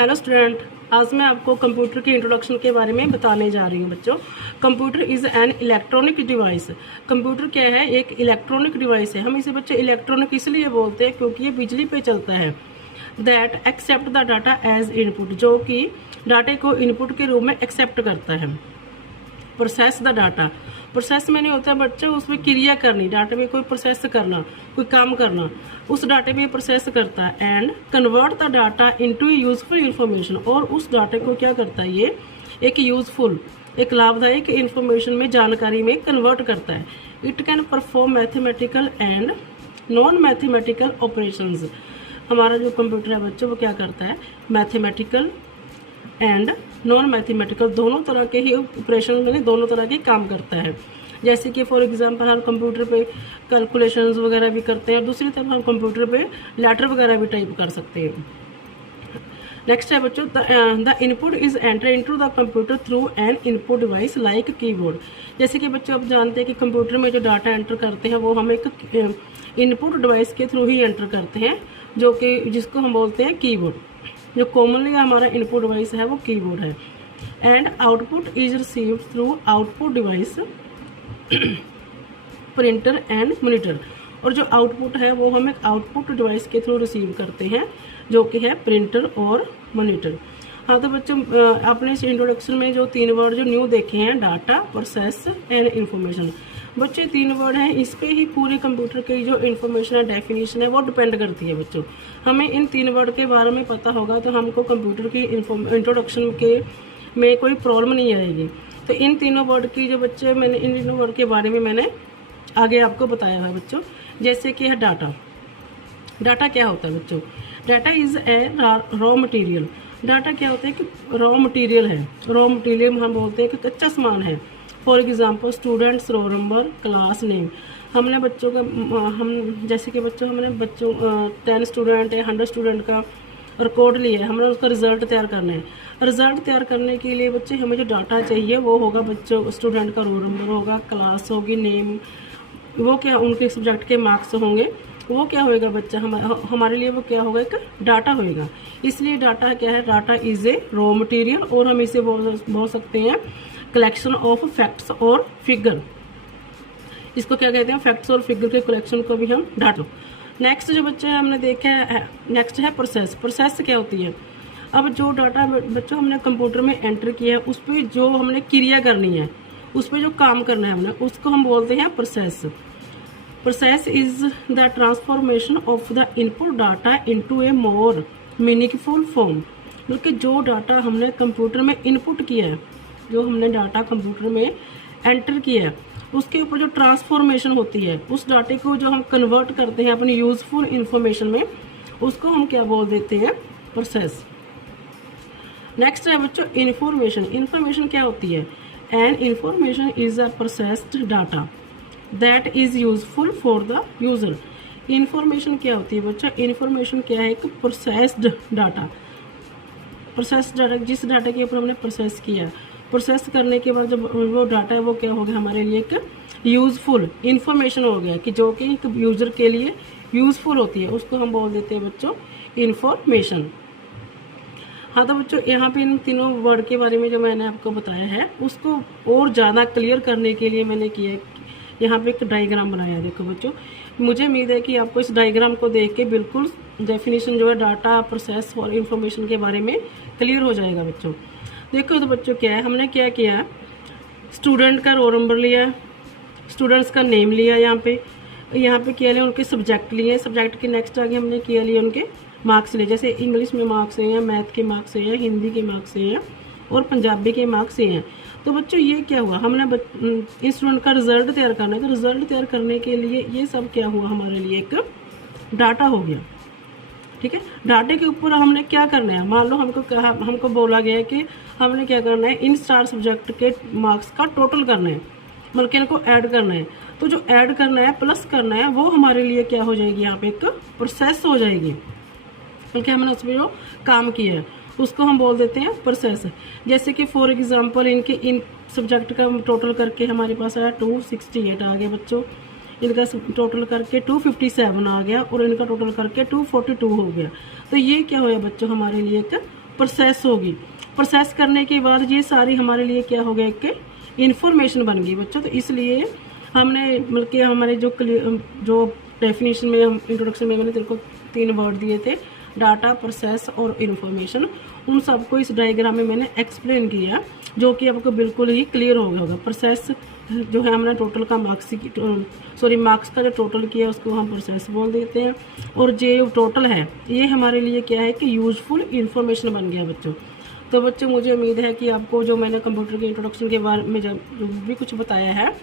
Hello student, आज मैं आपको कंप्यूटर के इंट्रोडक्शन के बारे में बताने जा रही हूँ बच्चों। Computer is an electronic device. Computer क्या है? एक इलेक्ट्रॉनिक डिवाइस है। हम इसे बच्चे इलेक्ट्रॉनिक इसलिए बोलते हैं क्योंकि ये बिजली पे चलता है। That accept the data as input, जो कि डाटे को इनपुट के रूप में एक्सेप्ट करता है। प्रोसेस द डाटा, प्रोसेस में नहीं होता है बच्चों, उसमें क्रिया करनी, डाटे में कोई प्रोसेस करना, कोई काम करना, उस डाटे में प्रोसेस करता है। And convert the data into useful information, और उस डाटे को क्या करता है? ये एक यूजफुल, एक लाभदायक इंफॉर्मेशन में, जानकारी में कन्वर्ट करता है। It can perform mathematical and non mathematical operations. हमारा जो कंप्यूटर है बच्चों वो क्या करता है? मैथमेटिकल एंड नॉन मैथमेटिकल दोनों तरह के ही ऑपरेशन में दोनों तरह के काम करता है। जैसे कि फॉर एग्जांपल हम कंप्यूटर पे कैलकुलेशंस वगैरह भी करते हैं, दूसरी तरफ हम कंप्यूटर पे लेटर वगैरह भी टाइप कर सकते हैं। नेक्स्ट है बच्चों, the input is enter into the computer through an input device like keyboard. जैसे कि बच्चों आप जानते हैं कि कंप्यूटर में जो डाटा एंटर करते हैं वो हम एक इनपुट डिवाइस के थ्रू ही एंटर करते हैं, जो कि जिसको हम बोलते हैं कीबोर्ड। जो कॉमनली हमारा इनपुट डिवाइस है वो कीबोर्ड है। And output is received through output device, printer and monitor. और जो आउटपुट है वो हम एक आउटपुट डिवाइस के थ्रू रिसीव करते हैं, जो कि है प्रिंटर और मॉनिटर। हाँ तो बच्चों आपने इस इंट्रोडक्शन में जो 3 वर्ड जो न्यू देखे हैं, डाटा, प्रोसेस एंड इंफॉर्मेशन, बच्चे 3 वर्ड हैं, इस पे ही पूरे कंप्यूटर की जो इन्फॉर्मेशन है, डेफिनेशन है, वो डिपेंड करती है बच्चों। हमें इन 3 वर्ड के बारे में पता होगा तो हमको कंप्यूटर की इंट्रोडक्शन के में कोई प्रॉब्लम नहीं आएगी। तो इन तीनों वर्ड की जो बच्चे मैंने इन तीनों वर्ड के बारे में मैंने आगे आपको बताया है बच्चों। जैसे कि है डाटा। डाटा क्या होता है बच्चों? Data is a raw material. Data क्या होता है कि रॉ मटेरियल है। रॉ मटेरियल हम बोलते हैं कि कच्चा सामान है। For example students roll number, class name. हमने बच्चों का हम जैसे कि बच्चों हमने बच्चों 10 स्टूडेंट या 100 स्टूडेंट का रिकॉर्ड लिया है, हमने उसका रिजल्ट तैयार करना है। रिजल्ट तैयार करने के लिए बच्चे हमें जो डाटा चाहिए वो होगा बच्चों, स्टूडेंट का रोल नंबर होगा, क्लास होगी, नेम, वो क्या उनके सब्जेक्ट के मार्क्स होंगे, वो क्या होएगा बच्चा हमारे लिए वो क्या होगा? एक डाटा होएगा। इसलिए डाटा क्या है? Data is a raw material, और हम इसे बोल सकते हैं कलेक्शन ऑफ फैक्ट्स और फिगर। इसको क्या कहते हैं? फैक्ट्स और फिगर के कलेक्शन को भी हम डाटा। नेक्स्ट जो बच्चे हमने देखा है, नेक्स्ट है प्रोसेस। प्रोसेस क्या होती है? अब जो डाटा बच्चों हमने कंप्यूटर में एंटर किया है, उस पर जो हमने क्रिया करनी है, उस पर जो काम करना है हमने, उसको हम बोलते हैं process. Process is the transformation of the input data into A more meaningful form. बल्कि जो डाटा हमने कंप्यूटर में इनपुट किया है, जो हमने डाटा कंप्यूटर में एंटर किया है, उसके ऊपर जो ट्रांसफॉर्मेशन होती है, उस डाटे को जो हम कन्वर्ट करते हैं अपनी यूजफुल इंफॉर्मेशन में, उसको हम क्या बोल देते हैं? प्रोसेस। नेक्स्ट है बच्चों इंफॉर्मेशन। इंफॉर्मेशन क्या होती है? An information is a processed data that is useful for the user. Information क्या होती है बच्चा? इंफॉर्मेशन क्या है? एक प्रोसेस्ड डाटा। प्रोसेस्ड डाटा, जिस डाटा के ऊपर हमने प्रोसेस किया, प्रोसेस करने के बाद जब वो डाटा है वो क्या हो गया हमारे लिए? एक यूजफुल इंफॉर्मेशन हो गया, कि जो कि एक यूजर के लिए यूजफुल होती है, उसको हम बोल देते हैं बच्चों इंफॉर्मेशन। हाँ तो बच्चों यहाँ पे इन तीनों वर्ड के बारे में जो मैंने आपको बताया है, उसको और ज़्यादा क्लियर करने के लिए मैंने किया यहाँ पे एक डायग्राम बनाया है। देखो बच्चों, मुझे उम्मीद है कि आपको इस डायग्राम को देख के बिल्कुल डेफिनेशन जो है डाटा, प्रोसेस और इंफॉर्मेशन के बारे में क्लियर हो जाएगा बच्चों। देखो तो बच्चों क्या है, हमने क्या किया? स्टूडेंट का रोल नंबर लिया, स्टूडेंट्स का नेम लिया, यहाँ पे किया लिया उनके सब्जेक्ट लिए, सब्जेक्ट के नेक्स्ट आगे हमने किया लिया उनके मार्क्स लिए। जैसे इंग्लिश में मार्क्स हैं, मैथ के मार्क्स हैं, हिंदी के मार्क्स हैं और पंजाबी के मार्क्स हैं। तो बच्चों ये क्या हुआ? हमने इस स्टूडेंट का रिजल्ट तैयार करना है, तो रिजल्ट तैयार करने के लिए ये सब क्या हुआ हमारे लिए? एक डाटा हो गया। ठीक है, डाटे के ऊपर हमने क्या करना है? मान लो हमको बोला गया है कि हमने क्या करना है? इन 4 सब्जेक्ट के मार्क्स का टोटल करना है, बल्कि इनको ऐड करना है। तो जो ऐड करना है, प्लस करना है, वो हमारे लिए क्या हो जाएगी? यहाँ पे एक प्रोसेस हो जाएगी, बल्कि हमने उसमें जो काम किया है उसको हम बोल देते हैं प्रोसेस। जैसे कि फॉर एग्जांपल इनके इन सब्जेक्ट का टोटल करके हमारे पास आया 268 आ गया बच्चों, इनका टोटल करके 257 आ गया और इनका टोटल करके 242 हो गया। तो ये क्या होया बच्चों? हमारे लिए एक प्रोसेस होगी। प्रोसेस करने के बाद ये सारी हमारे लिए क्या हो गया कि इंफॉर्मेशन बन गई बच्चों। तो इसलिए हमने मतलब कि हमारे जो डेफिनेशन में हम इंट्रोडक्शन में मैंने तेरे को 3 वर्ड दिए थे, डाटा, प्रोसेस और इन्फॉर्मेशन, उन सबको इस डायग्राम में मैंने एक्सप्लेन किया, जो कि आपको बिल्कुल ही क्लियर हो गया होगा। प्रोसेस जो है हमने टोटल का मार्क्स का जो टोटल किया उसको हम प्रोसेस बोल देते हैं, और जो टोटल है ये हमारे लिए क्या है कि यूजफुल इन्फॉर्मेशन बन गया बच्चों। तो बच्चों मुझे उम्मीद है कि आपको जो मैंने कंप्यूटर के इंट्रोडक्शन के बारे में जो भी कुछ बताया है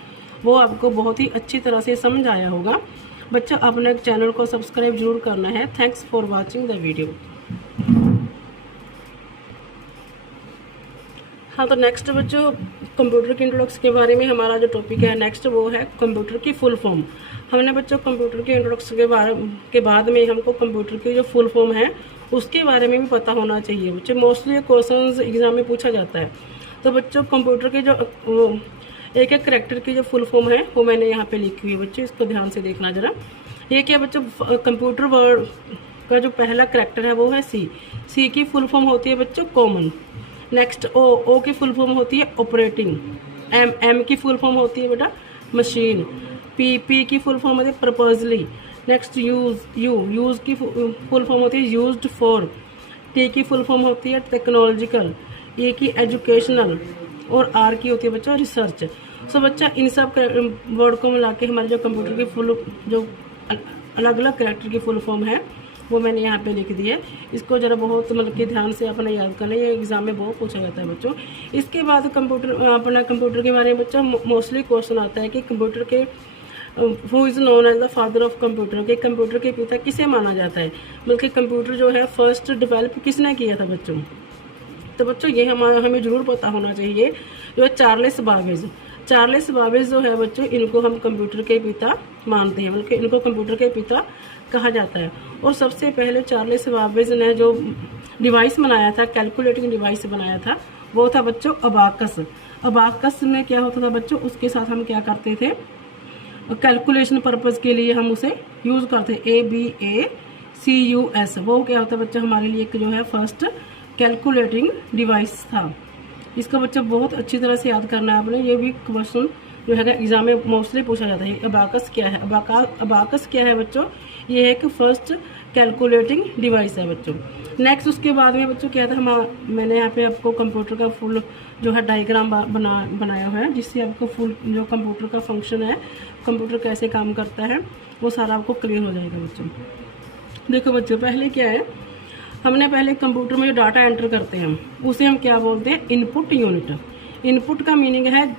वो आपको बहुत ही अच्छी तरह से समझ आया होगा। बच्चों अपने चैनल को सब्सक्राइब जरूर करना है। Thanks for watching the video. हाँ, तो नेक्स्ट बच्चों कंप्यूटर के इंट्रोडक्शन के बारे में हमारा जो टॉपिक है नेक्स्ट वो है कंप्यूटर की फुल फॉर्म। हमने बच्चों कंप्यूटर के इंट्रोडक्शन के बाद में हमको कंप्यूटर की जो फुल फॉर्म है उसके बारे में भी पता होना चाहिए बच्चों। मोस्टली क्वेश्चंस एग्जाम में पूछा जाता है। तो बच्चों कंप्यूटर के जो एक एक करेक्टर की जो फुल फॉर्म है वो मैंने यहाँ पे लिखी हुई है बच्चों, इसको ध्यान से देखना जरा। ये क्या बच्चों, कंप्यूटर वर्ड का जो पहला करेक्टर है वो है सी की फुल फॉर्म होती है बच्चों कॉमन। नेक्स्ट ओ की फुल फॉर्म होती है ऑपरेटिंग। एम की फुल फॉर्म होती है बेटा मशीन। पी की फुल फॉर्म होती है पर्पजली। नेक्स्ट यूज की फुल फॉर्म होती है यूज्ड फॉर। टी की फुल फॉर्म होती है टेक्नोलॉजिकल। ए की एजुकेशनल, और आर की होती है बच्चों रिसर्च। सो बच्चा इन सब वर्ड को मिला के हमारे जो कंप्यूटर की जो अलग अलग कैरेक्टर की फुल फॉर्म है वो मैंने यहाँ पे लिख दी है। इसको जरा बहुत मतलब कि ध्यान से अपना याद करना, ये एग्जाम में बहुत पूछा जाता है बच्चों। इसके बाद कंप्यूटर के बारे में बच्चों मोस्टली क्वेश्चन आता है कि कंप्यूटर के who is known as the father of computer, के कंप्यूटर के पिता किसे माना जाता है, बल्कि कंप्यूटर जो है फर्स्ट डेवलप किसने किया था बच्चों। तो बच्चों ये हमें जरूर पता होना चाहिए। जो है चार्ल्स बाबेज जो है बच्चों, इनको हम कंप्यूटर के पिता मानते हैं, बल्कि इनको कंप्यूटर के पिता कहा जाता है। और सबसे पहले चार्ल्स बाबेज ने जो डिवाइस बनाया था, कैलकुलेटिंग डिवाइस बनाया था, वो था बच्चों अबाकस। अबाकस में क्या होता था बच्चों, उसके साथ हम क्या करते थे, कैलकुलेशन पर्पज़ के लिए हम उसे यूज़ करते ABACUS। वो क्या होता है बच्चों, हमारे लिए एक जो है फर्स्ट कैलकुलेटिंग डिवाइस था। इसका बच्चा बहुत अच्छी तरह से याद करना है आपने। ये भी क्वेश्चन जो है एग्जाम में मोस्टली पूछा जाता है। अबाकस क्या है, अबाकस क्या है बच्चों, ये है कि फर्स्ट कैलकुलेटिंग डिवाइस है बच्चों। नेक्स्ट उसके बाद में बच्चों क्या था, मैंने यहाँ पे आपको कंप्यूटर का फुल जो है डायग्राम बनाया हुआ है, जिससे आपको फुल जो कंप्यूटर का फंक्शन है, कंप्यूटर कैसे काम करता है, वो सारा आपको क्लियर हो जाएगा बच्चों। देखो बच्चों, पहले क्या है, हमने पहले कंप्यूटर में जो डाटा एंटर करते हैं उसे हम क्या बोलते हैं, इनपुट यूनिट। इनपुट का मीनिंग है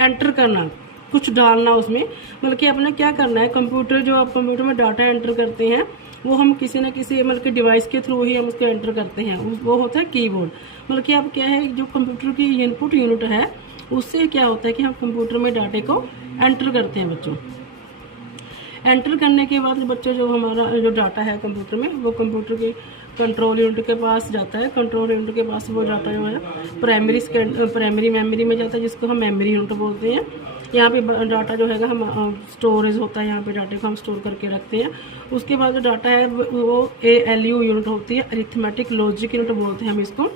एंटर करना, कुछ डालना उसमें। मतलब कि अपने क्या करना है, कंप्यूटर जो आप कंप्यूटर में डाटा एंटर करते हैं वो हम किसी न किसी मतलब कि डिवाइस के थ्रू ही हम उसको एंटर करते हैं, वो होता है कीबोर्ड। मतलब कि आप क्या है, जो कंप्यूटर की इनपुट यूनिट है उससे क्या होता है कि हम कंप्यूटर में डाटे को एंटर करते हैं बच्चों। एंटर करने के बाद बच्चों जो हमारा जो डाटा है कंप्यूटर में, वो कंप्यूटर के कंट्रोल यूनिट के पास जाता है। कंट्रोल यूनिट के पास वो डाटा जो है प्राइमरी मेमोरी में जाता है, जिसको हम मेमोरी यूनिट बोलते हैं। यहाँ पे डाटा जो है हम स्टोरेज होता है, यहाँ पे डाटे को हम स्टोर करके रखते हैं। उसके बाद जो डाटा है वो ALU यूनिट होती है, अरिथमेटिक लॉजिक यूनिट बोलते हैं हम इसको।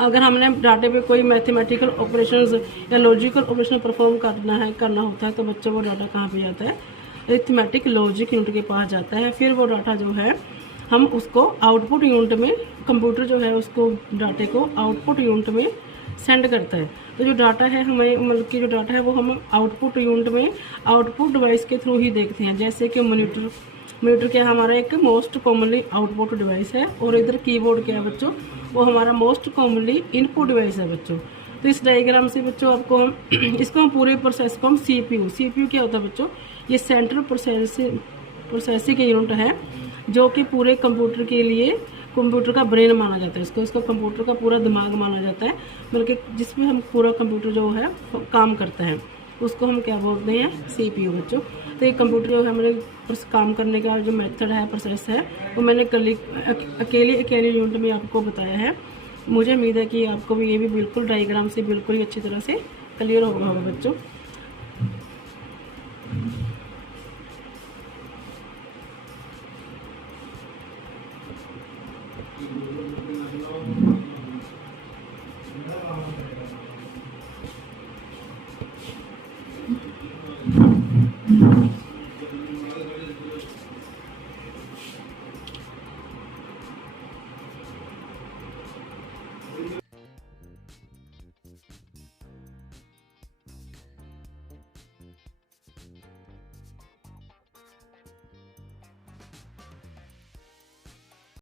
अगर हमने डाटे पे कोई मैथमेटिकल ऑपरेशंस या लॉजिकल ऑपरेशन परफॉर्म करना होता है तो बच्चों वो डाटा कहाँ पे जाता है, अरिथमेटिक लॉजिक यूनिट के पास जाता है। फिर वो डाटा जो है हम उसको आउटपुट यूनिट में, कंप्यूटर जो है उसको डाटे को आउटपुट यूनिट में सेंड करता है। तो जो डाटा है हमें मतलब कि जो डाटा है वो हम आउटपुट यूनिट में आउटपुट डिवाइस के थ्रू ही देखते हैं। जैसे कि मॉनिटर क्या हमारा एक मोस्ट कॉमनली आउटपुट डिवाइस है, और इधर कीबोर्ड क्या है बच्चों, वो हमारा मोस्ट कॉमनली इनपुट डिवाइस है बच्चों। तो इस डायग्राम से बच्चों आपको हम इसको हम पूरे प्रोसेस को हम CPU क्या होता है बच्चों, ये सेंट्रल प्रोसेसिंग यूनिट है, जो कि पूरे कंप्यूटर के लिए कंप्यूटर का ब्रेन माना जाता है। इसको कंप्यूटर का पूरा दिमाग माना जाता है, बल्कि जिसमें हम पूरा कंप्यूटर जो है काम करता है उसको हम क्या बोलते हैं, CPU बच्चों। तो ये कंप्यूटर जो है हमारे काम करने का जो मेथड है, प्रोसेस है, वो मैंने अकेले यूनिट में आपको बताया है। मुझे उम्मीद है कि आपको भी ये भी बिल्कुल डायग्राम से बिल्कुल ही अच्छी तरह से क्लियर होगा बच्चों।